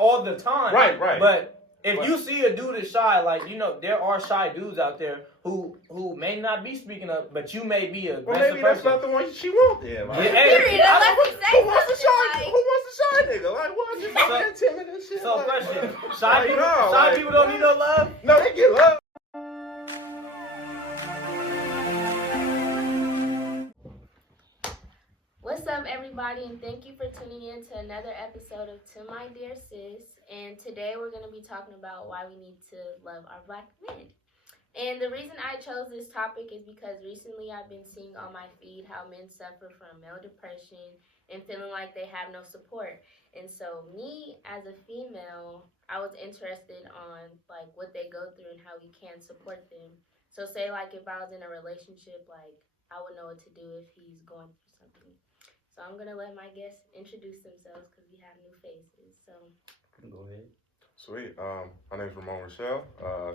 all the time. Right. But if you see a dude is shy, like, you know, there are shy dudes out there who may not be speaking up, but you may be a aggressive maybe that's not the one she wants. Yeah, like, Who wants the shy nigga? Like, what? Just so, timid and shit. So, like, question: shy people don't need no love. No, they get love. What's up, everybody, and thank you for tuning in to another episode of To My Dear Sis. And today we're going to be talking about why we need to love our black men. And the reason I chose this topic is because recently I've been seeing on my feed how men suffer from male depression and feeling like they have no support. And so me, as a female, I was interested on like what they go through and how we can support them. So say like if I was in a relationship, like I would know what to do if he's going through something. So I'm going to let my guests introduce themselves because we have new faces. So Go ahead. Sweet. My name's Ramon Rochelle,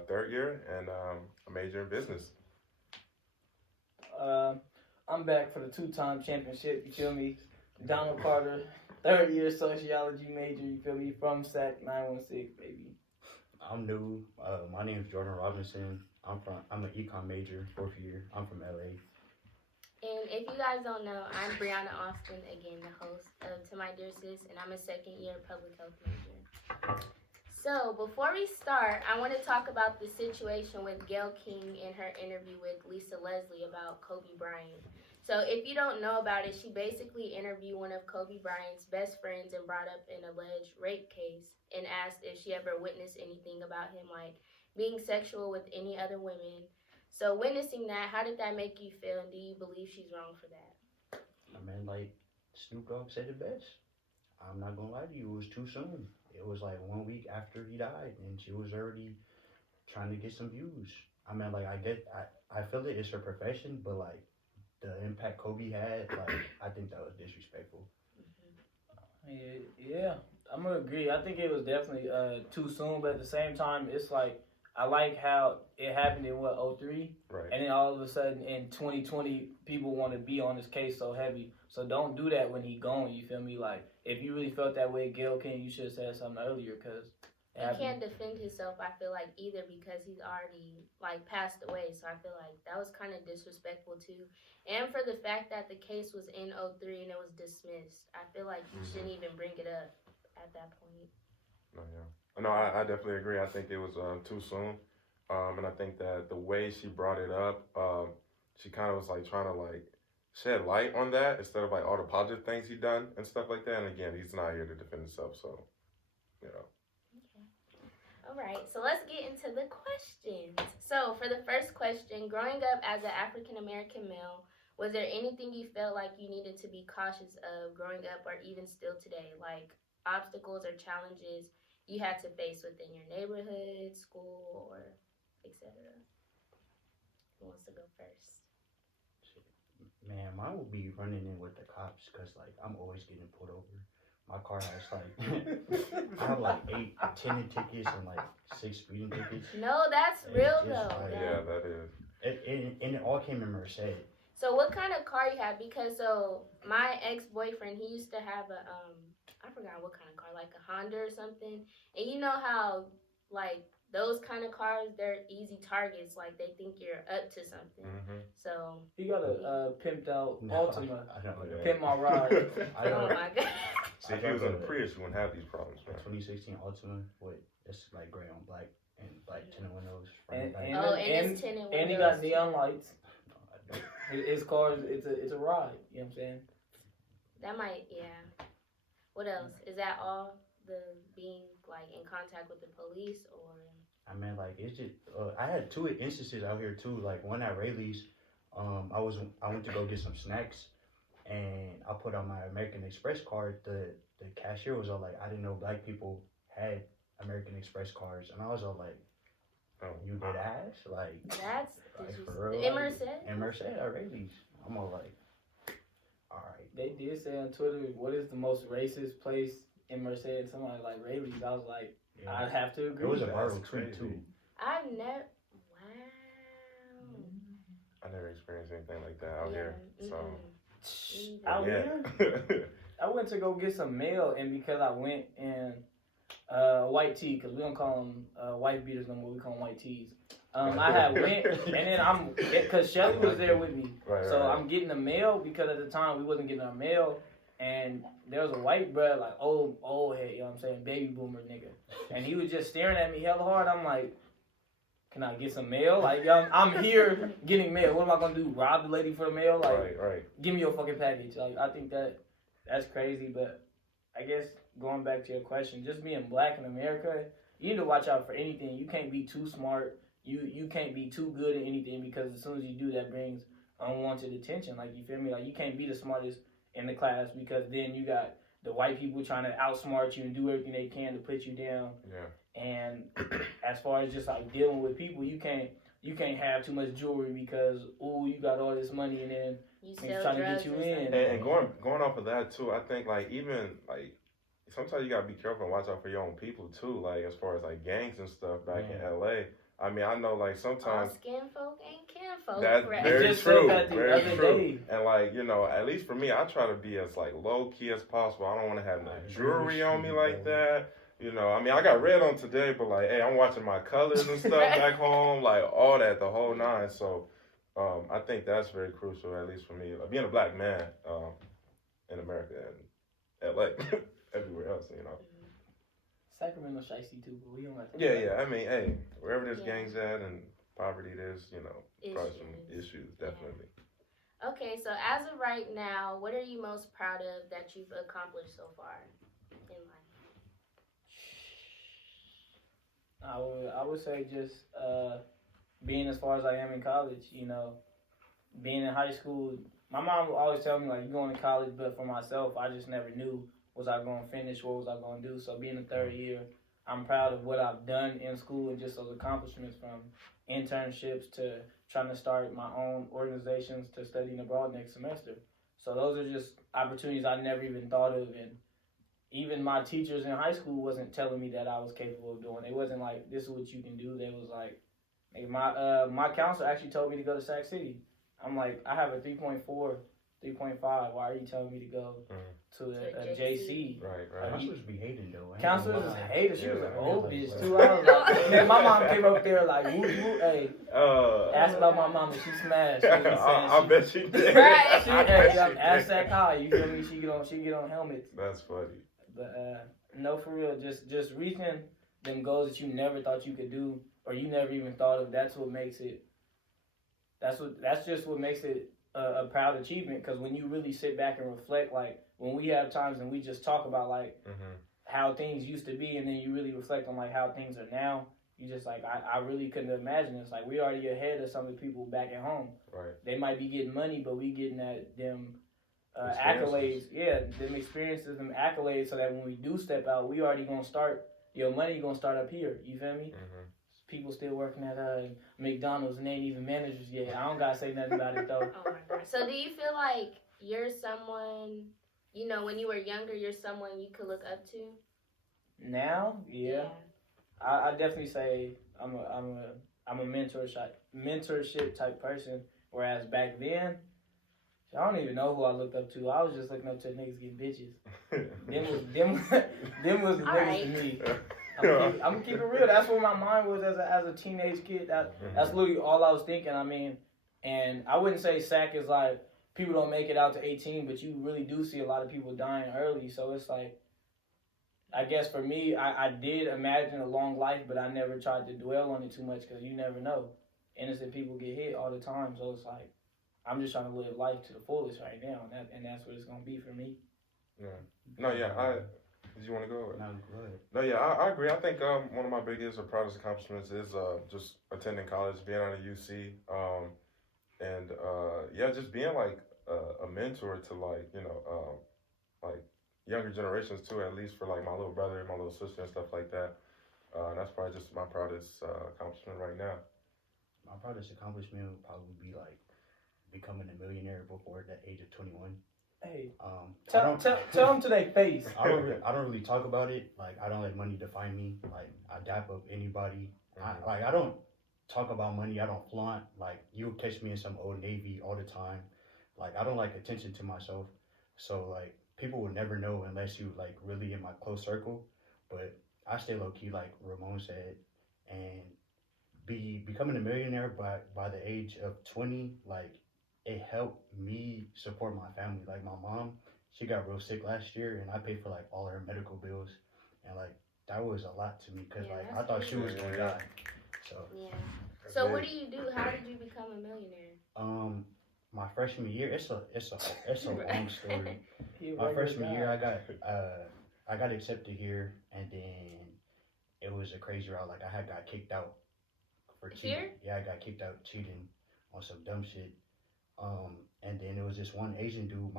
third year, and I major in business. I'm back for the 2-time championship. You feel me? Donald Carter, third year sociology major. You feel me? From SAC 916, baby. I'm new. My name's Jordan Robinson. I'm an econ major, 4th year. I'm from LA. And if you guys don't know, I'm Brianna Austin, again, the host of To My Dear Sis, and I'm a 2nd year public health major. So before we start, I want to talk about the situation with Gayle King in her interview with Lisa Leslie about Kobe Bryant. So if you don't know about it, she basically interviewed one of Kobe Bryant's best friends and brought up an alleged rape case and asked if she ever witnessed anything about him, like being sexual with any other women. So witnessing that, how did that make you feel, and do you believe she's wrong for that? I mean, like Snoop Dogg said it best. I'm not gonna lie to you, it was too soon. It was like 1 week after he died, and she was already trying to get some views. I mean, like I feel it's her profession, but like the impact Kobe had, like I think that was disrespectful. Yeah, I'm gonna agree. I think it was definitely too soon, but at the same time, it's like I like how it happened in 03, Right. And then all of a sudden in 2020, people want to be on this case so heavy. So don't do that when he gone. You feel me? Like if you really felt that way, Gayle King, you should have said something earlier because he can't defend himself. I feel like either because he's already like passed away. So I feel like that was kind of disrespectful too. And for the fact that the case was in 03 and it was dismissed, I feel like you shouldn't even bring it up at that point. No, I definitely agree. I think it was too soon, and I think that the way she brought it up, she kind of was like trying to like shed light on that instead of like all the positive things he done and stuff like that. And again, he's not here to defend himself, so you know. Okay. All right. So let's get into the questions. So for the first question, growing up as an African American male, was there anything you felt like you needed to be cautious of growing up, or even still today, like obstacles or challenges you had to face within your neighborhood, school, or etc.? Who wants to go first? Man, mine would be running in with the cops because like I'm always getting pulled over. My car has like I have like 8 attendant tickets and like 6 speeding tickets. No, that's real though. Like, Yeah, that is. And it all came in Mercedes. So what kind of car you have? Because so my ex-boyfriend, he used to have a I forgot what kind of car, like a Honda or something. And you know how like those kind of cars, they're easy targets. Like they think you're up to something. Mm-hmm. So he got a pimped out Altima. I don't know. Pimp my ride. oh my god. See, if he was in a Prius, you wouldn't have these problems, man. 2016 Altima, it's like gray on black and like tinted windows. And it's tinted windows. And he got neon lights. No, I don't. His car, it's a ride. You know what I'm saying? That might, yeah. What else? Is that all? The being like in contact with the police, or? I mean, like it's just I had 2 instances out here too. Like one at Rayleigh's, I went to go get some snacks, and I put on my American Express card. The cashier was all like, I didn't know black people had American Express cards, and I was all like, oh, you get ass? Like That's like, for real? in Merced? In Merced at Rayleigh's. I'm all like, all right. They did say on Twitter, what is the most racist place in Merced? Somebody like Rayleigh's. I was like, yeah. I'd have to agree. It was a viral tweet too. I've never. Wow. I never experienced anything like that out here. So Out here, I went to go get some mail, and because I went and white tee, because we don't call them wife beaters no more. We call them white tees. I had went, and then because Shelly was there with me. So I'm getting the mail, because at the time we wasn't getting our mail. And there was a white bro, like old head, you know what I'm saying, baby boomer nigga. And he was just staring at me hella hard. I'm like, can I get some mail? Like, I'm here getting mail. What am I gonna do? Rob the lady for the mail? Like, give me your fucking package. Like, I think that's crazy. But I guess going back to your question, just being black in America, you need to watch out for anything. You can't be too smart. You can't be too good at anything, because as soon as you do, that brings unwanted attention. Like, you feel me? Like, you can't be the smartest in the class, because then you got the white people trying to outsmart you and do everything they can to put you down. Yeah. And as far as just like dealing with people, you can't have too much jewelry, because you got all this money, and then you trying to get you in. And going off of that too, I think like even like sometimes you gotta be careful and watch out for your own people too. Like as far as like gangs and stuff back in LA. I mean, I know like sometimes all skin folk ain't kin folk. That's right? very true. Very true. Day. And like, you know, at least for me, I try to be as like low key as possible. I don't want to have no jewelry on me like that. You know, I mean, I got red on today, but like, hey, I'm watching my colors and stuff back home, like all that, the whole nine. So, I think that's very crucial, at least for me, like, being a black man in America and LA, everywhere else, you know. Sacramento shicey too, but we don't like that. Yeah. I mean, hey, wherever there's gangs at and poverty, there's, you know, probably some issues, definitely. Okay, so as of right now, what are you most proud of that you've accomplished so far in life? I would say just being as far as I am in college, you know, being in high school. My mom would always tell me, like, you're going to college, but for myself, I just never knew, was I going to finish, what was I going to do? So being a third year, I'm proud of what I've done in school and just those accomplishments, from internships to trying to start my own organizations to studying abroad next semester. So those are just opportunities I never even thought of, and even my teachers in high school wasn't telling me that I was capable of doing. It wasn't like, this is what you can do. They was like, my counselor actually told me to go to Sac City. I'm like, I have a 3.4, 3.5. Why are you telling me to go to a JC? Right. Counselors be hating though. Counselors is a hater. She was an old bitch too. I was like, man, my mom came up there like, woo, hey. Ask about my mama. She smashed. I bet she did. Right. Ask that car. You feel me? She get on helmets. That's funny. But no, for real, just reaching them goals that you never thought you could do, or you never even thought of. That's what makes it. That's just what makes it a proud achievement. Because when you really sit back and reflect, like when we have times and we just talk about like how things used to be, and then you really reflect on like how things are now. You just like, I really couldn't imagine this. Like, we already ahead of some of the people back at home. Right. They might be getting money, but we getting at them. Accolades, them experiences, them accolades, so that when we do step out, we already gonna start. Your money gonna start up here. You feel me? People still working at McDonald's and they ain't even managers yet. I don't gotta say nothing about it though. Oh my God. So do you feel like you're someone, you know, when you were younger, you're someone you could look up to? Now, yeah. I definitely say I'm a mentorship type person. Whereas back then, I don't even know who I looked up to. I was just looking up to niggas getting bitches. them was the niggas to me. I'm gonna keep it real. That's where my mind was as a teenage kid. That's literally all I was thinking. I mean, and I wouldn't say SAC is like people don't make it out to 18, but you really do see a lot of people dying early. So it's like, I guess for me, I did imagine a long life, but I never tried to dwell on it too much, because you never know. Innocent people get hit all the time. So it's like, I'm just trying to live life to the fullest right now, and that's what it's gonna be for me. Did you want to go? No, go ahead. No, I agree. I think one of my biggest or proudest accomplishments is just attending college, being on a UC, and just being like a mentor to like, you know, like younger generations too, at least for like my little brother and my little sister and stuff like that. That's probably just my proudest accomplishment right now. My proudest accomplishment would probably be like becoming a millionaire before the age of 21. Hey, tell them to their face. I don't really talk about it. Like, I don't let money define me. Like, I dap up anybody. I don't talk about money. I don't flaunt. Like, you'll catch me in some Old Navy all the time. Like, I don't like attention to myself. So, like, people will never know unless you, like, really in my close circle. But I stay low key, like Ramon said, and becoming a millionaire by the age of 20, like it helped me support my family. Like my mom, she got real sick last year, and I paid for like all her medical bills, and like that was a lot to me because like I thought she was gonna die. So yeah. So what do you do? How did you become a millionaire? My freshman year, it's a long story. My My freshman year, I got accepted here, and then it was a crazy route. Like I had got kicked out for cheating. Here? Yeah, I got kicked out cheating on some dumb shit. And then there was this one Asian dude,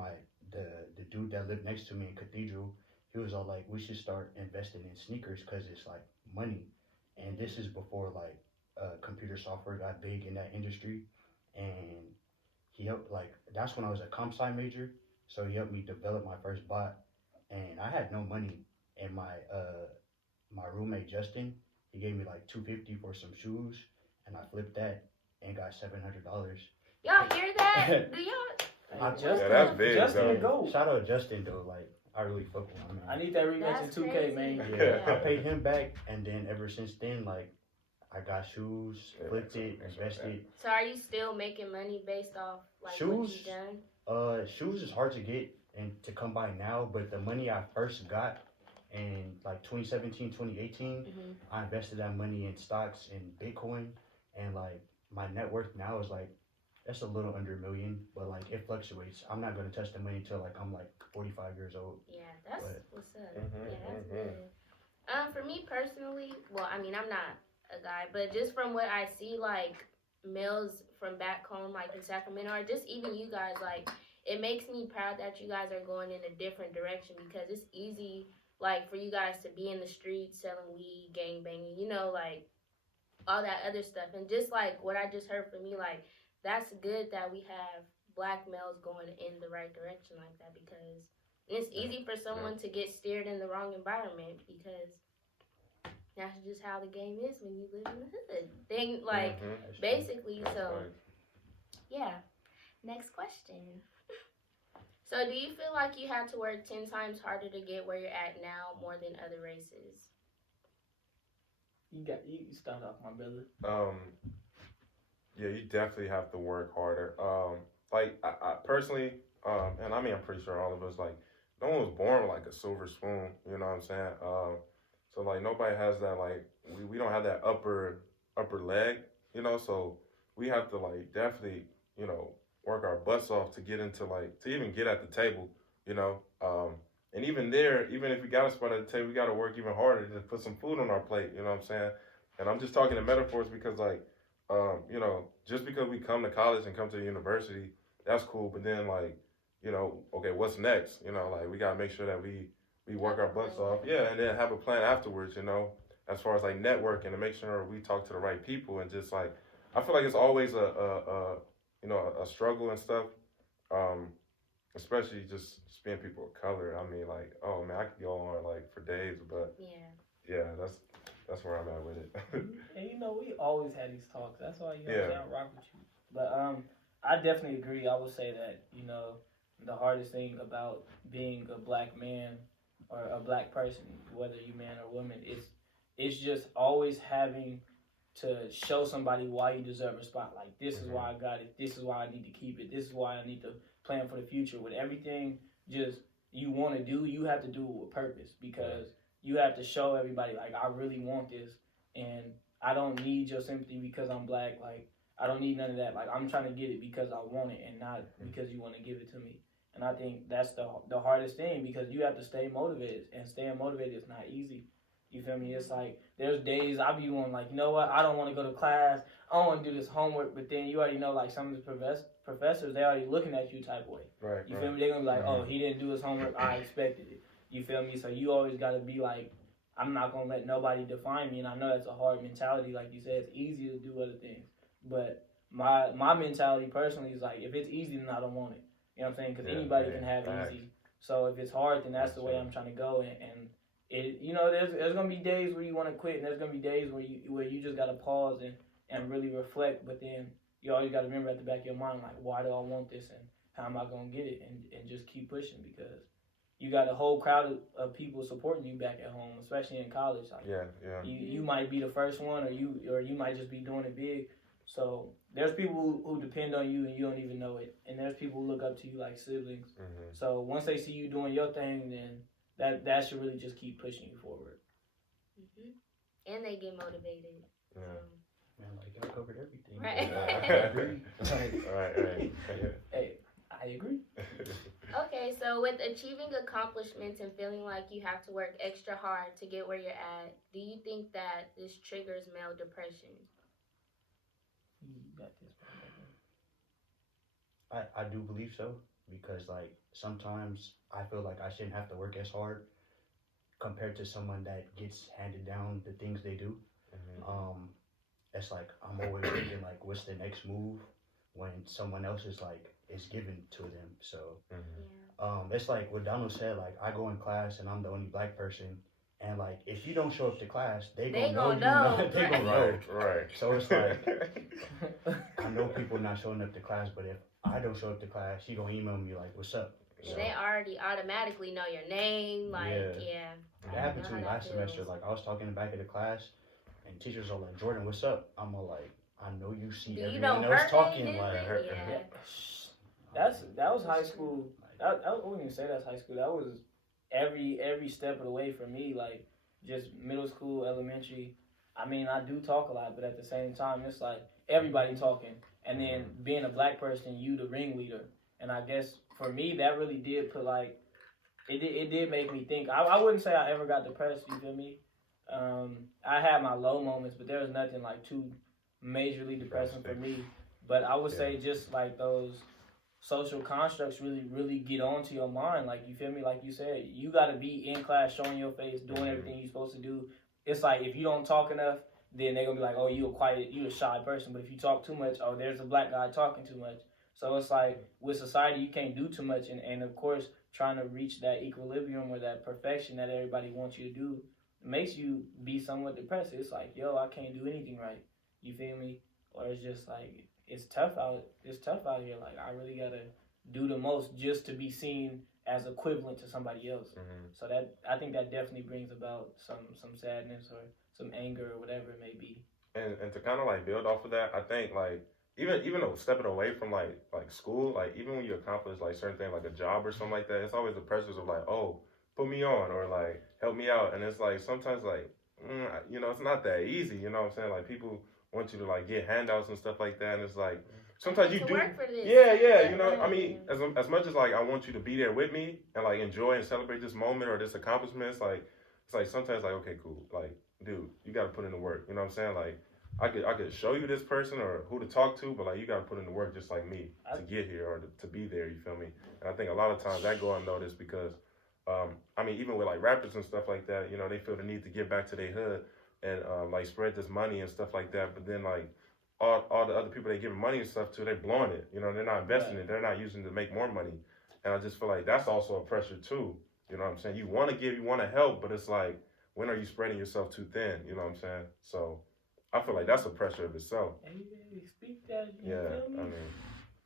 the dude that lived next to me in Cathedral. He was all like, "We should start investing in sneakers because it's like money." And this is before like computer software got big in that industry, and he helped like that's when I was a comp sci major, so he helped me develop my first bot, and I had no money, and my roommate Justin, he gave me like $250 for some shoes, and I flipped that and got $700. Y'all hear that? Do y'all? Justin, that's big, Justin though. the GOAT. Shout out Justin though, like I really fuck with him. Man. I need that rematch in 2K, crazy. man. Yeah, I paid him back, and then ever since then, like I got shoes, flipped it, invested. So are you still making money based off like what Shoes? you done? Shoes is hard to get and to come by now, but the money I first got in like 2017, 2018, Mm-hmm. I invested that money in stocks and Bitcoin, and like my net worth now is like that's a little under $1 million, but like it fluctuates. I'm not gonna touch the money until like I'm like 45 years old. Yeah, that's But- what's up. Yeah, that's good. For me personally, well, I mean, I'm not a guy, but just from what I see, like males from back home, like in Sacramento, or just even you guys, like it makes me proud that you guys are going in a different direction because it's easy, like for you guys to be in the streets selling weed, gang banging, you know, like all that other stuff, and just like what I just heard from you, like that's good that we have black males going in the right direction like that because it's easy for someone to get steered in the wrong environment because that's just how the game is when you live in the hood. Then, like, basically, so, yeah. Next question. So, do you feel like you had to work 10 times harder to get where you're at now more than other races? You start off, my brother. Yeah, you definitely have to work harder. Like I personally, and I mean, I'm pretty sure all of us, like, no one was born with like a silver spoon. You know what I'm saying? So like nobody has that, like we don't have that upper leg. You know, so we have to like definitely, you know, work our butts off to get into like to even get at the table. You know, and even there, even if we got a spot at the table, we got to work even harder to put some food on our plate. You know what I'm saying? And I'm just talking in metaphors because like. You know, just because we come to college and come to the university, that's cool. But then, like, you know, okay, what's next? You know, like we gotta make sure that we work our butts off, yeah, and then have a plan afterwards. You know, as far as like networking to make sure we talk to the right people and just like, I feel like it's always a you know a struggle and stuff. Especially just being people of color. I mean, like, oh man, I could go on like for days, but yeah, that's where I'm at with it. And you know, we always had these talks. That's why, you know, I rock with you. But I definitely agree. I would say that, you know, the hardest thing about being a black man or a black person, whether you man or woman, it's just always having to show somebody why you deserve a spot. Like, this is why I got it. This is why I need to keep it. This is why I need to plan for the future. With everything just you want to do, you have to do it with purpose because you have to show everybody, like, I really want this, and I don't need your sympathy because I'm black. Like, I don't need none of that. Like, I'm trying to get it because I want it and not because you want to give it to me. And I think that's the hardest thing because you have to stay motivated, and staying motivated is not easy. You feel me? It's like, there's days I be on, like, you know what? I don't want to go to class. I don't want to do this homework. But then you already know, like, some of the professors, they already looking at you type of way. Right. You feel me? They're going to be like, oh, he didn't do his homework. I expected it. You feel me? So you always got to be like, I'm not going to let nobody define me. And I know that's a hard mentality. Like you said, it's easy to do other things. But my mentality personally is like, if it's easy, then I don't want it. You know what I'm saying? Because anybody can have easy. So if it's hard, then that's the way I'm trying to go. And it, you know, there's going to be days where you want to quit. And there's going to be days where you just got to pause and really reflect. But then you always got to remember at the back of your mind, like, why do I want this? And how am I going to get it? And just keep pushing because you got a whole crowd of people supporting you back at home, especially in college. Like, you might be the first one, or you might just be doing it big. So there's people who depend on you and you don't even know it, and there's people who look up to you like siblings. Mm-hmm. So once they see you doing your thing, then that should really just keep pushing you forward. Mm-hmm. And they get motivated. Yeah. Man, like I covered everything. Right. I agree. Right. Hey, I agree. Okay, so with achieving accomplishments and feeling like you have to work extra hard to get where you're at, do you think that this triggers male depression? You got this. I do believe so, because like sometimes I feel like I shouldn't have to work as hard compared to someone that gets handed down the things they do. Mm-hmm. It's like I'm always thinking like, what's the next move when someone else is like is given to them. So it's like what Donald said. Like I go in class and I'm the only black person, and like if you don't show up to class, they gonna know. They gonna know. Right. So it's like I know people not showing up to class, but if I don't show up to class, she gonna email me like, "What's up?" So, they already automatically know your name. Like, It happened to me last semester. Like I was talking in the back of the class, and teachers are like, "Jordan, what's up?" I'm all like, "I know you see everyone else talking." Like, that was high school. I wouldn't even say that's high school. That was every step of the way for me. Like just middle school, elementary. I mean, I do talk a lot, but at the same time, it's like everybody talking. And then being a black person, you the ringleader. And I guess for me, that really did put like, it did make me think. I wouldn't say I ever got depressed, you feel me? I had my low moments, but there was nothing like too majorly depressing for me. But I would say just like those social constructs really get onto your mind. Like, you feel me? Like you said, you got to be in class, showing your face, doing everything you're supposed to do. It's like if you don't talk enough, then they're going to be like, oh, you a shy person. But if you talk too much, oh, there's a black guy talking too much. So it's like with society, you can't do too much. And of course, trying to reach that equilibrium or that perfection that everybody wants you to do makes you be somewhat depressed. It's like, yo, I can't do anything right. You feel me? Or it's just like, it's tough out here. Like, I really got to do the most just to be seen as equivalent to somebody else. So that, I think that definitely brings about some sadness or some anger or whatever it may be. And to kind of like build off of that, I think like even though stepping away from like school, like even when you accomplish like certain things like a job or something like that, it's always the pressures of like, oh, put me on or like help me out. And it's like sometimes like it's not that easy. You know what I'm saying? Like people want you to like get handouts and stuff like that, and it's like sometimes you do. Work for this. Yeah. You know, I mean, as much as like I want you to be there with me and like enjoy and celebrate this moment or this accomplishment, it's like sometimes like, okay, cool, like dude, you got to put in the work. You know what I'm saying? Like I could show you this person or who to talk to, but like you got to put in the work just like me to get here or to be there. You feel me? And I think a lot of times that go unnoticed because I mean, even with like rappers and stuff like that, you know, they feel the need to get back to their hood and like spread this money and stuff like that. But then like all the other people they giving money and stuff to, they're blowing it. You know, they're not investing it. They're not using it to make more money. And I just feel like that's also a pressure too. You know what I'm saying? You want to give, you want to help, but it's like, when are you spreading yourself too thin? You know what I'm saying? So I feel like that's a pressure of itself. Hey, speak that. I mean,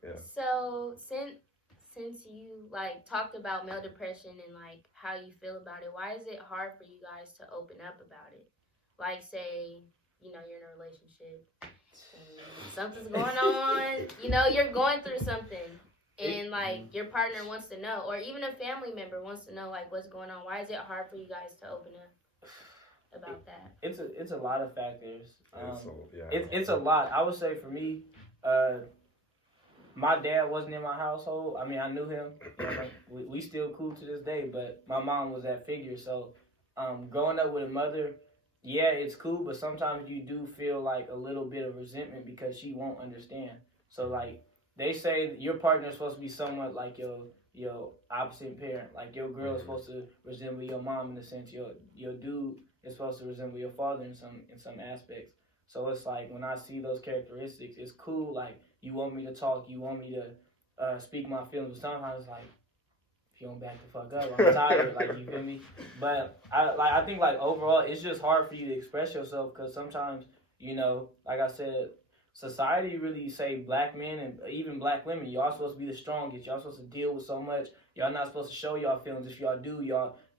yeah. So since you like talked about male depression and like how you feel about it, why is it hard for you guys to open up about it? Like, say, you know, you're in a relationship and something's going on, you know, you're going through something and like your partner wants to know, or even a family member wants to know like what's going on. Why is it hard for you guys to open up about that? It's a lot of factors. It's a lot. I would say for me, my dad wasn't in my household. I mean, I knew him. We still cool to this day, but my mom was that figure. So growing up with a mother, yeah, it's cool, but sometimes you do feel like a little bit of resentment because she won't understand. So like they say your partner is supposed to be somewhat like your opposite parent. Like your girl is supposed to resemble your mom in a sense. Your dude is supposed to resemble your father in some aspects. So it's like when I see those characteristics, it's cool. Like you want me to talk, you want me to speak my feelings. But sometimes it's like, if you don't back the fuck up, I'm tired. Like, you feel me? But I think like overall, it's just hard for you to express yourself because sometimes, you know, like I said, society really say black men and even black women, y'all supposed to be the strongest. Y'all supposed to deal with so much. Y'all not supposed to show y'all feelings. If y'all do,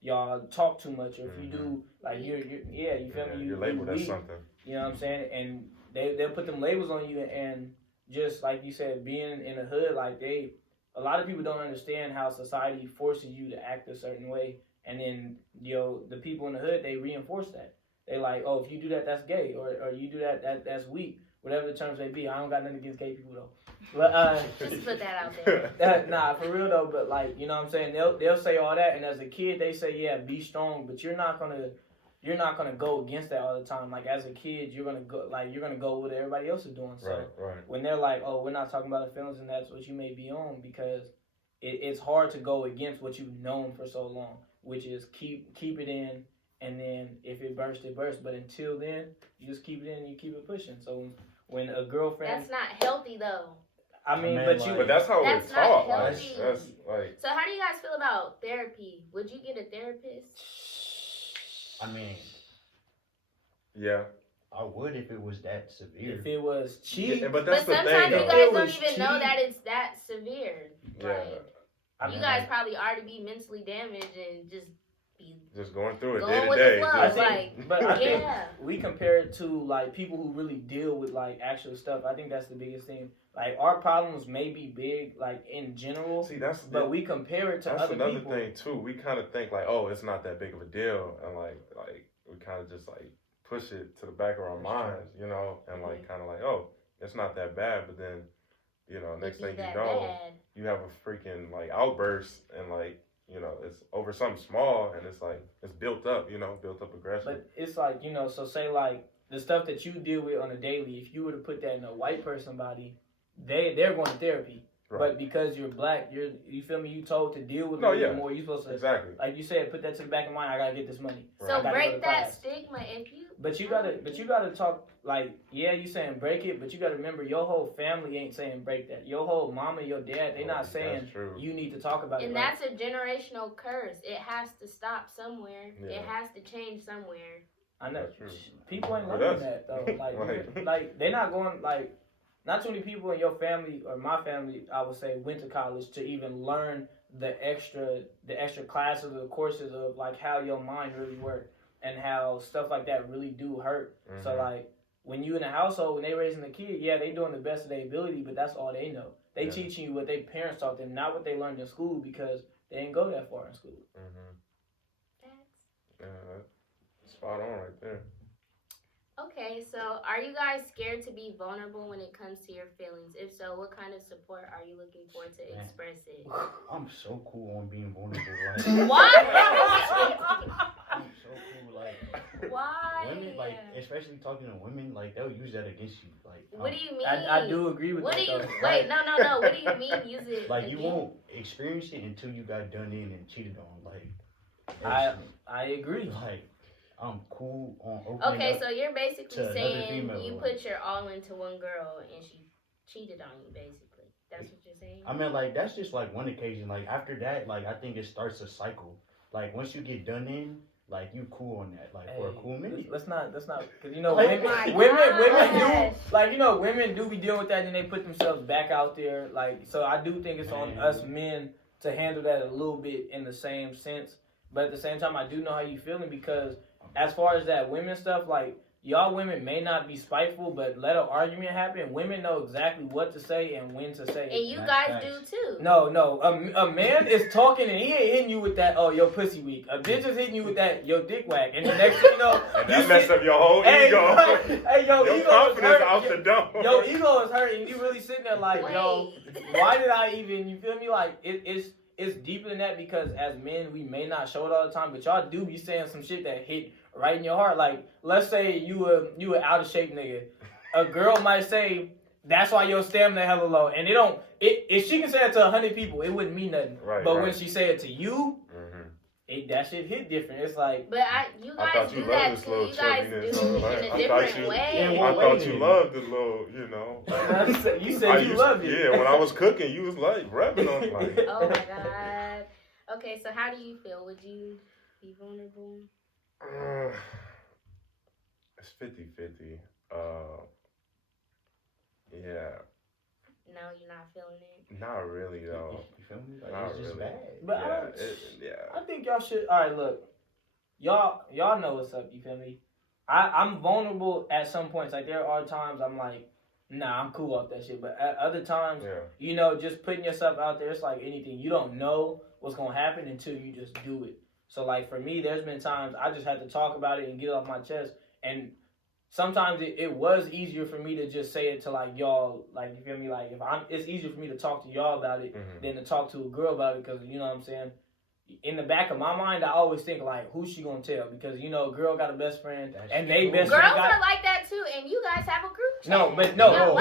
y'all talk too much. Or if you do, like you feel me? You're labeled as something. You know what I'm saying? And they'll put them labels on you, and just like you said, being in the hood, like a lot of people don't understand how society forces you to act a certain way, and then the people in the hood, they reinforce that. They like, oh, if you do that, that's gay, or you do that, that's weak. Whatever the terms may be. I don't got nothing against gay people though. But just put that out there. Nah, for real though. But like, you know what I'm saying? They'll say all that, and as a kid, they say, yeah, be strong, but you're not gonna go against that all the time. Like as a kid, you're gonna go with what everybody else is doing. So right. When they're like, oh, we're not talking about the feelings, and that's what you may be on, because it's hard to go against what you've known for so long, which is keep it in, and then if it bursts, it bursts. But until then, you just keep it in and you keep it pushing. So when a girlfriend, that's not healthy though. I mean, but that's how we're taught. That's like. So how do you guys feel about therapy? Would you get a therapist? I mean, yeah. I would if it was that severe. If it was cheap. Yeah, but that's the thing. Sometimes you though. guys don't even know that it's that severe. Yeah. Like, you guys probably already be mentally damaged and just going through it going day to with day. the flow, I think we compare it to like people who really deal with like actual stuff. I think that's the biggest thing. Like our problems may be big, like in general. See, but we compare it to other people. That's another thing too. We kind of think like, oh, it's not that big of a deal, and like we kind of just like push it to the back of our minds, you know, and like kind of like, oh, it's not that bad. But then, you know, next thing you know, you have a freaking like outburst, and like, you know, it's over something small, and it's like it's built up, you know, built up aggression. But it's like, you know, so say like the stuff that you deal with on a daily, if you were to put that in a white person body, they're going to therapy. Right. But because you're black, you feel me? You told to deal with it more. You supposed to like you said, put that to the back of mind. I gotta get this money. So break that stigma if you. But you gotta talk like you saying break it, but you gotta remember your whole family ain't saying break that. Your whole mama, your dad, they not saying you need to talk about it. And that's a generational curse. It has to stop somewhere. Yeah. It has to change somewhere. I know. People ain't learning that though. Like they're not going like. Not too many people in your family or my family, I would say, went to college to even learn the extra classes or courses of like how your mind really works and how stuff like that really do hurt. Mm-hmm. So like when you in a household, when they raising a kid, they doing the best of their ability, but that's all they know. They teaching you what their parents taught them, not what they learned in school, because they didn't go that far in school. Mm-hmm. That's spot on right there. Okay, so are you guys scared to be vulnerable when it comes to your feelings? If so, what kind of support are you looking for to express it? I'm so cool on being vulnerable. Like, what? I'm so cool. Like, why? Women, like, especially talking to women, like, they'll use that against you. Like, what do you mean? I do agree with that. Wait, no. What do you mean use it? Like, you won't experience it until you got done in and cheated on. Like, I agree. Like, I'm cool on opening Okay, up so you're basically saying you like, put your all into one girl and she cheated on you, basically. That's what you're saying? I mean, like, that's just, like, one occasion. Like, after that, like, I think it starts a cycle. Like, once you get done in, like, you cool on that, like, for a cool minute. Let's not, because, you know, women do, like, you know, women do be dealing with that and they put themselves back out there. Like, so I do think it's on us men to handle that a little bit in the same sense. But at the same time, I do know how you feeling, because as far as that women stuff, like, y'all women may not be spiteful, but let an argument happen. Women know exactly what to say and when to say it. And you guys do too. No. A man is talking and he ain't hitting you with that, oh, your pussy weak. A bitch is hitting you with that, your dick whack. And the next thing you know, and that messed up your whole ego. Hey, your ego confidence is hurt. Out the door. Your ego is hurt, and you really sitting there like, yo, why did I even, you feel me? Like, it's deeper than that, because as men, we may not show it all the time, but y'all do be saying some shit that hit right in your heart. Like, let's say you a out of shape nigga. A girl might say, that's why your stamina hella low. And if she can say it to 100 people, it wouldn't mean nothing. Right, but when she say it to you, that shit hit different. It's like, but you guys do that too. You guys do it in a different way. I thought you loved the little, you know. You said you loved it. Yeah, when I was cooking, you was like revving on it. Like. Oh my god. Okay, so how do you feel? Would you be vulnerable? It's 50-50. Yeah. No, you're not feeling it. Not really though. You feel me? Like, Not it's just really. bad. But Yeah. I think y'all should. All right, look, y'all know what's up. You feel me? I'm vulnerable at some points. Like there are times I'm like, nah, I'm cool off that shit. But at other times, you know, just putting yourself out there, it's like anything. You don't know what's gonna happen until you just do it. So like for me, there's been times I just had to talk about it and get it off my chest. And sometimes it was easier for me to just say it to like y'all, like you feel me? Like it's easier for me to talk to y'all about it than to talk to a girl about it, because you know what I'm saying. In the back of my mind, I always think like, who's she gonna tell? Because you know, a girl got a best friend, and they best girls friend are like that too, and you guys have a group chat. No, but no, no.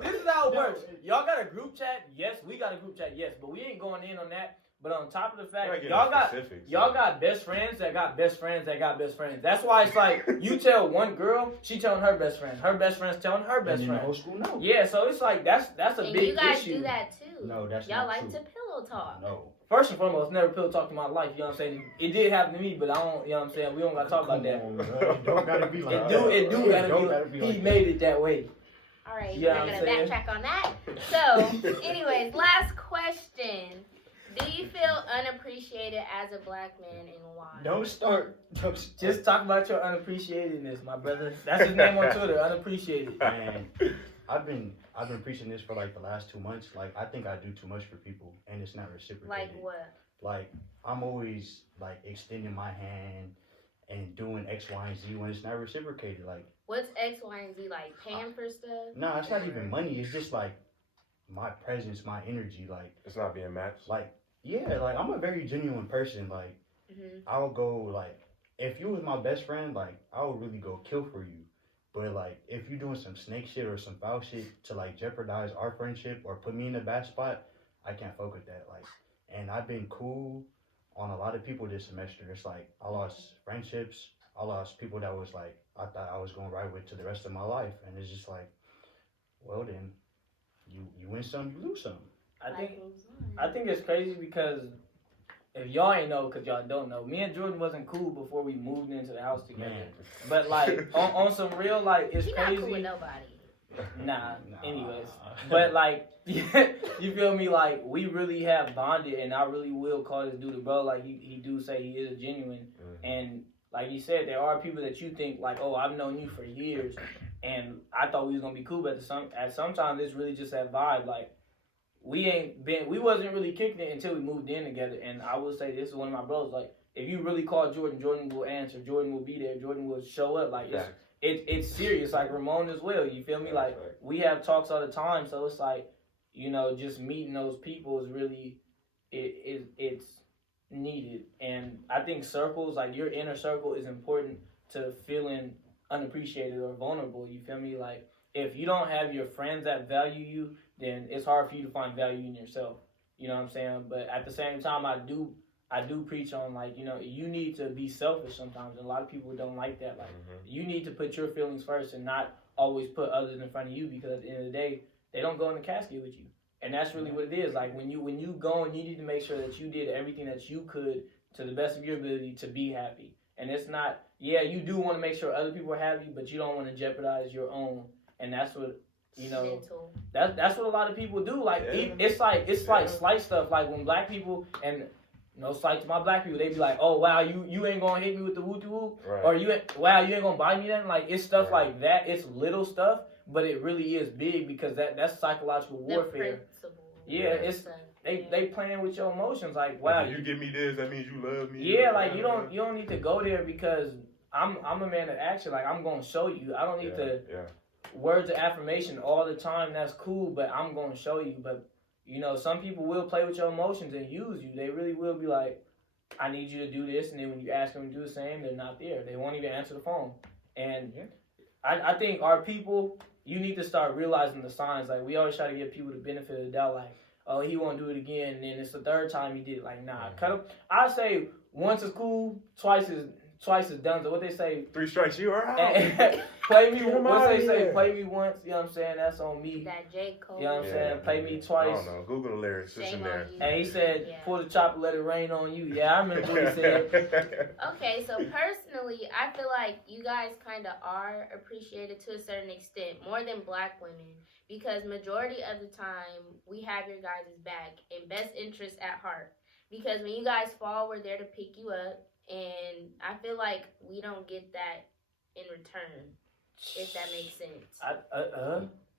This is how it works. Y'all got a group chat. Yes, we got a group chat. Yes, but we ain't going in on that. But on top of the fact, y'all got best friends that got best friends that got best friends. That's why it's like you tell one girl, she telling her best friend. Her best friend's telling her best friend. The whole school knows. Yeah, so it's like that's a and big issue. You guys do that too. No, that's y'all not like true. to pillow talk. No. First and foremost, never pillow talk in my life. You know what I'm saying? It did happen to me, but I don't. You know what I'm saying? We don't gotta talk about that. It don't gotta be like It do gotta be. He made it that way. All right, Yeah, we're gonna backtrack on that. So, anyways, last question. Do you feel unappreciated as a black man, and why? Don't start. Just talk about your unappreciatedness, my brother. That's his name on Twitter, unappreciated. Man, I've been preaching this for like the last 2 months. Like I think I do too much for people, and it's not reciprocated. Like what? Like I'm always like extending my hand and doing X, Y, and Z when it's not reciprocated. Like what's X, Y, and Z? Like paying for stuff? No, it's not even money. It's just like my presence, my energy. Like it's not being matched. Like yeah, like I'm a very genuine person. Like I'll go like if you was my best friend, like I would really go kill for you. But like if you're doing some snake shit or some foul shit to like jeopardize our friendship or put me in a bad spot, I can't fuck with that. Like, and I've been cool on a lot of people this semester. It's like I lost friendships. I lost people that was like I thought I was gonna ride with to the rest of my life, and it's just like, well then, you win some, you lose some. I think it's crazy because if y'all ain't know, because y'all don't know, me and Jordan wasn't cool before we moved into the house together. Man. But like on some real like it's crazy. Not cool with nobody. Nah. Anyways, but like you feel me? Like we really have bonded, and I really will call this dude a bro. Like he do say he is genuine, and like you said, there are people that you think like, oh, I've known you for years, and I thought we was gonna be cool, but at sometimes it's really just that vibe. Like we wasn't really kicking it until we moved in together. And I will say this is one of my brothers. Like if you really call Jordan, Jordan will answer. Jordan will be there. Jordan will show up. Like it's serious. Like Ramon as well. You feel me? Like we have talks all the time. So it's like, you know, just meeting those people is really it's needed. And I think circles, like your inner circle, is important to feeling unappreciated or vulnerable. You feel me? Like if you don't have your friends that value you, then it's hard for you to find value in yourself. You know what I'm saying? But at the same time, I do preach on, like, you know, you need to be selfish sometimes. And a lot of people don't like that. Like, you need to put your feelings first and not always put others in front of you, because at the end of the day, they don't go in the casket with you. And that's really what it is. Like, when you go, and you need to make sure that you did everything that you could to the best of your ability to be happy. And it's not, yeah, you do want to make sure other people are happy, but you don't want to jeopardize your own. And that's what, you know, that's what a lot of people do. Like it's like slight stuff. Like when black people, and no slight to my black people, they be like, oh wow, you ain't gonna hit me with the woo woo, or you ain't gonna buy me that. Like it's stuff like that. It's little stuff, but it really is big, because that's psychological warfare. Yeah, it's they playing with your emotions. Like wow, if you give me this, that means you love me. Yeah, like you don't need to go there, because I'm a man of action. Like I'm gonna show you. I don't need to. Words of affirmation all the time, that's cool, but I'm going to show you. But, you know, some people will play with your emotions and use you. They really will be like, I need you to do this, and then when you ask them to do the same, they're not there. They won't even answer the phone. And I think our people, you need to start realizing the signs. Like, we always try to give people the benefit of the doubt, like, oh, he won't do it again, and then it's the third time he did it. Like, nah, cut him. I say once is cool, twice is twice is done. So what they say? 3 strikes, you are out. Play me. Get him What outta they say? here. Play me once. You know what I'm saying? That's on me. That J. Cole. You know what I'm saying? Play me twice. I don't know. Google the lyrics. It's in Shame there. on you. And he said, Yeah. pull the chopper, let it rain on you. Yeah, I remember what he said. Okay, so personally, I feel like you guys kind of are appreciated to a certain extent, more than black women, because majority of the time, we have your guys' back and best interest at heart. Because when you guys fall, we're there to pick you up, and I feel like we don't get that in return, if that makes sense.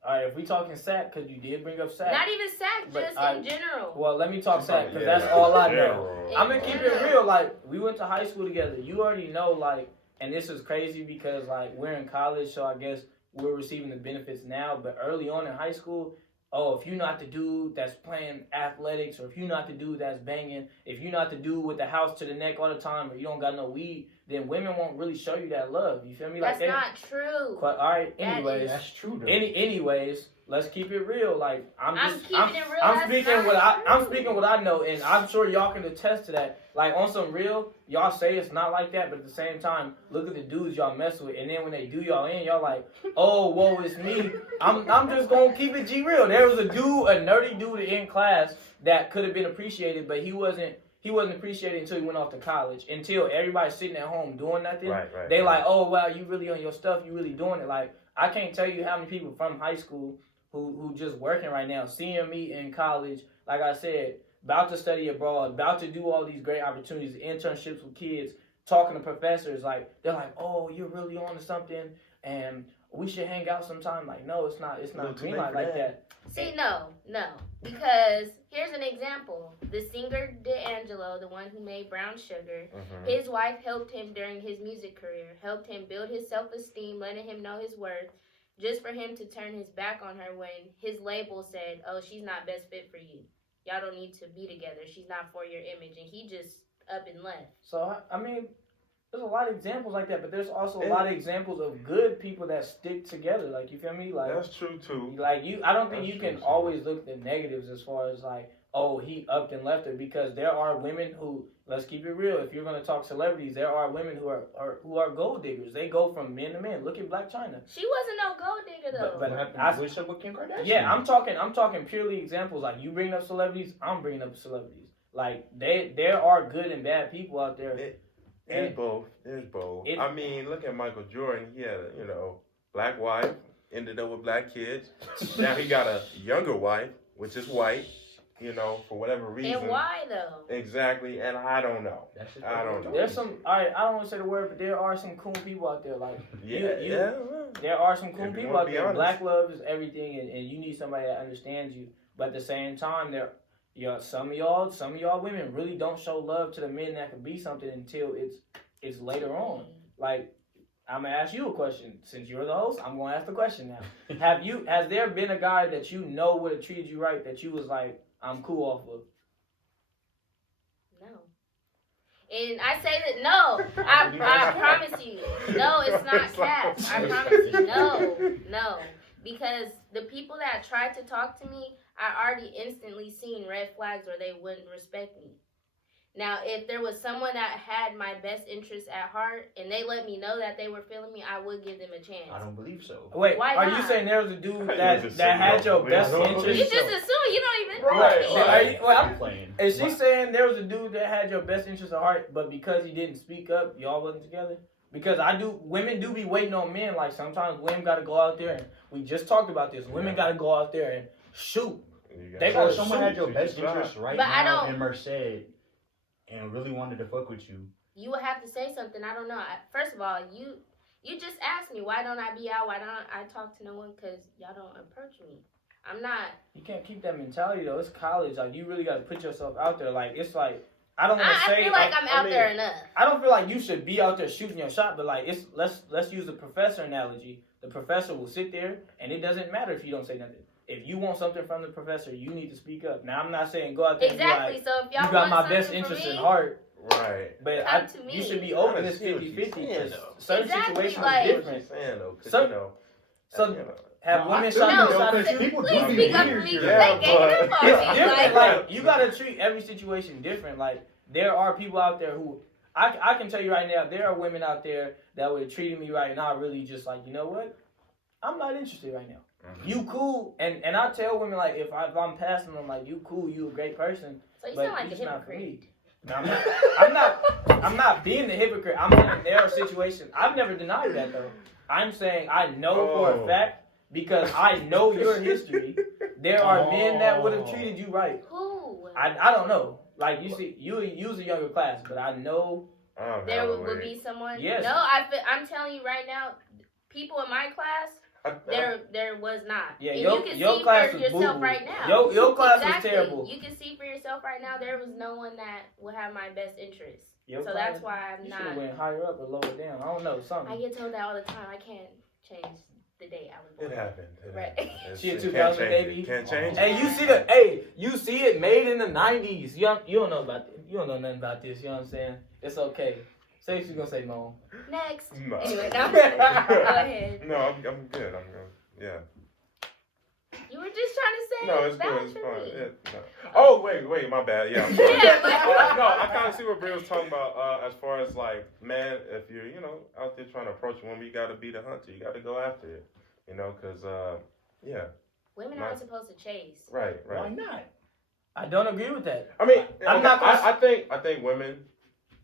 All right, if we talking sack, because you did bring up sack. Not even sack, But just in general. Well, let me talk sack, because Yeah, that's all I know. general. I'm going to keep it real. Like, we went to high school together. You already know, like, and this is crazy because, like, we're in college, so I guess we're receiving the benefits now. But early on in high school, if you're not the dude that's playing athletics, or if you're not the dude that's banging, if you're not the dude with the house to the neck all the time, or you don't got no weed, then women won't really show you that love. You feel me? That's like not true. All right. Anyways, That's true, though. Anyways, let's keep it real. Like I'm speaking what I know, and I'm sure y'all can attest to that. Like on some real, y'all say it's not like that, but at the same time, look at the dudes y'all mess with, and then when they do y'all in, y'all like, oh, whoa, it's me. I'm just gonna keep it G real. There was a nerdy dude in class that could have been appreciated, but he wasn't appreciated until he went off to college. Until everybody's sitting at home doing nothing, they like, oh wow, you really on your stuff, you really doing it. Like I can't tell you how many people from high school who just working right now, seeing me in college, like I said, about to study abroad, about to do all these great opportunities, internships with kids, talking to professors, like they're like, oh, you're really on to something, and we should hang out sometime. Like, no, it's not green light like that. See, no, because here's an example. The singer D'Angelo, the one who made Brown Sugar, his wife helped him during his music career, helped him build his self-esteem, letting him know his worth, just for him to turn his back on her when his label said, oh, she's not best fit for you. Y'all don't need to be together. She's not for your image. And he just up and left. So, I mean, there's a lot of examples like that, but there's also a lot of examples of good people that stick together. Like, you feel me? Like that's true, too. Like, I don't think you can always look at the negatives as far as, like, oh, he upped and left her, because there are women who, let's keep it real, if you're going to talk celebrities, there are women who are gold diggers. They go from men to men. Look at Blac Chyna. She wasn't no gold digger, though. But what happened with Kim Kardashian? Yeah, I'm talking purely examples. Like, you bringing up celebrities, I'm bringing up celebrities. Like, there are good and bad people out there. There's both. I mean, look at Michael Jordan. He had a, black wife, ended up with black kids. Now he got a younger wife, which is white, for whatever reason. And why, though? Exactly, and I don't know. I don't know. There's some, all right, I don't want to say the word, but there are some cool people out there. Like, there are some cool people out there. Honest. Black love is everything, and you need somebody that understands you. But at the same time, some of y'all women really don't show love to the men that could be something until it's later on. Like, I'm gonna ask you a question. Since you're the host, I'm gonna ask the question now. Has there been a guy that would have treated you right that you was like, I'm cool off of? No. And I say that no. I promise you. No, it's not cap. I promise you. No. Because the people that tried to talk to me, I already instantly seen red flags or they wouldn't respect me. Now, if there was someone that had my best interests at heart and they let me know that they were feeling me, I would give them a chance. I don't believe so. Wait, why are not? you saying there was a dude that had your best interest? You just assume you don't even Right. Is she saying there was a dude that had your best interest at heart, but because he didn't speak up, y'all wasn't together? Because women do be waiting on men. Like, sometimes women got to go out there, and we just talked about this. Women got to go out there and shoot. They got someone had your best interest right but now in Merced and really wanted to fuck with you. You would have to say something. I don't know. First of all, you just asked me, why don't I be out? Why don't I talk to no one? Because y'all don't approach me. I'm not. You can't keep that mentality, though. It's college. Like, you really got to put yourself out there. Like, it's like, I don't want to say. I feel like I'm out there enough. I don't feel like you should be out there shooting your shot, but like, let's use the professor analogy. The professor will sit there, and it doesn't matter if you don't say nothing. If you want something from the professor, you need to speak up. Now, I'm not saying go out there and be like, so if y'all you got want my best interest in heart. Right. But you should be open this 50-50 because certain situations like, are different. Have women shot their shot at you? Please speak up for me. It's different. Like, you got to treat every situation different. Like, there are people out there who I can tell you right now, there are women out there that would have treated me right, and I really just like, you know what? I'm not interested right now. Mm-hmm. You cool, and I tell women like if I'm passing them like you cool, you a great person. So you but sound like a just not for hypocrite. me. No, I'm not being the hypocrite. I'm saying there are situations. I've never denied that though. I'm saying I know for a fact because I know your history. There are men that would have treated you right. Who? I don't know. Like you see, you use a younger class, but I know there would be someone. Yes. No, I'm telling you right now, people in my class, there was not. Yeah, and your you can your see class for was yourself boo-boo. right now. Your class exactly. was terrible. You can see for yourself right now. There was no one that would have my best interest. Your so class, that's why I'm you not. You should have went higher up or lower down. I don't know something. I get told that all the time. I can't change the day I was born. It happened. Right. She a 2000 baby. Can't change. Hey, you see it made in the 90s. You don't know about this. You don't know nothing about this. You know what I'm saying? It's okay. Say what you gonna say, Mom. Next. No. Anyway, go ahead. No, I'm good. I'm good. Yeah. You were just trying to say no, it's that good. It's for fine. me. Yeah, no. Oh, wait, my bad. Yeah. I'm sorry. Yeah, no, I kind of see what Brie was talking about as far as like, man, if you're, out there trying to approach a woman, you got to be the hunter. You got to go after it, because, yeah. Women aren't supposed to chase. Right. Why not? I don't agree with that. I mean, I'm not. I think women,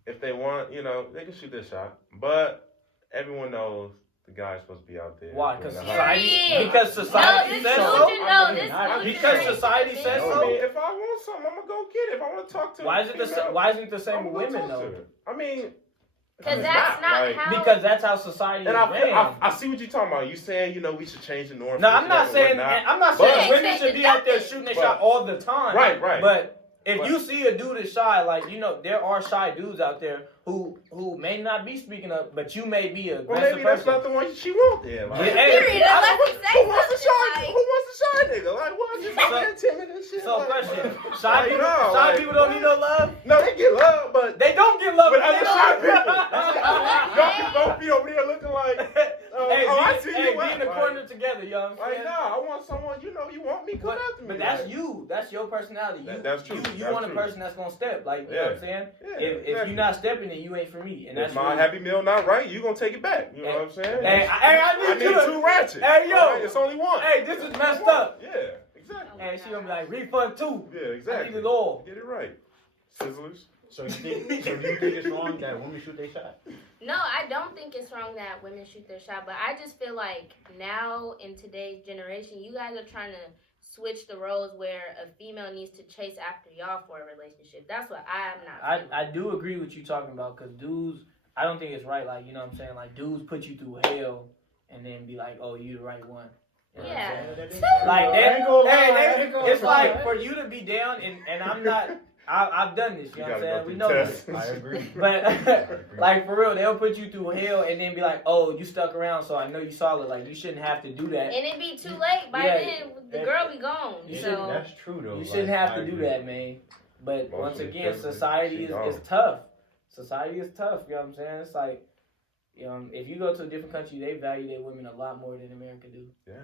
if they want, they can shoot their shot, but everyone knows the guy's supposed to be out there. Why? Because society says so. Because society says so. I mean, if I want something, I'm gonna go get it. If I want to talk to, why isn't the same with women though? I mean, because that's not how. Because that's how society is ran. I see what you're talking about. You saying we should change the norm. No, I'm not saying women should be out there shooting their shot all the time. Right. But if you see a dude is shy, like there are shy dudes out there who may not be speaking up, but you may be a aggressive maybe that's not the one she wants. Yeah, like, period. Who wants a shy nigga? Like what? Just timid and shit. So question: shy people don't need no love. No, they get love, but they don't get love. But other shy people, don't be over there looking like. I see you. Be in the corner together, young. Like, I want someone. You want me. Come after me. But that's you. That's your personality. That's true. You want a person that's gonna step. Like you know what I'm saying. If you're not stepping, then you ain't for me. And if my Happy Meal not right, you gonna take it back. You know what I'm saying? Hey, I need 2 ratchets. Hey, yo, right? It's only one. Hey, this is messed up. Yeah, exactly. And she gonna be like, refund 2. Yeah, exactly. I need it all. Get it right. Sizzlers. So you think it's wrong that women shoot their shot? No, I don't think it's wrong that women shoot their shot, but I just feel like now in today's generation, you guys are trying to switch the roles where a female needs to chase after y'all for a relationship. That's what I'm not. I do agree with you talking about because dudes, I don't think it's right. Like you know what I'm saying. Like dudes put you through hell and then be like, oh, you the right one. You know like it's like for you to be down and I'm not. I've done this, you know what I'm saying? We know this. I agree. But, like, for real, they'll put you through hell and then be like, oh, you stuck around, so I know you solid. Like, you shouldn't have to do that. And it be too late. By then, the girl be gone. So. That's true, though. You shouldn't have to do that, man. But once again, society is tough. Society is tough, you know what I'm saying? It's like, if you go to a different country, they value their women a lot more than America do. Yeah.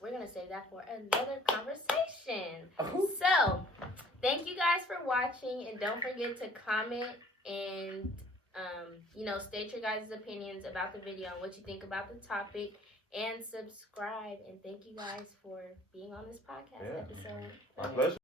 We're going to save that for another conversation. So, thank you guys for watching, and don't forget to comment and, state your guys' opinions about the video and what you think about the topic, and subscribe. And thank you guys for being on this podcast episode. My pleasure.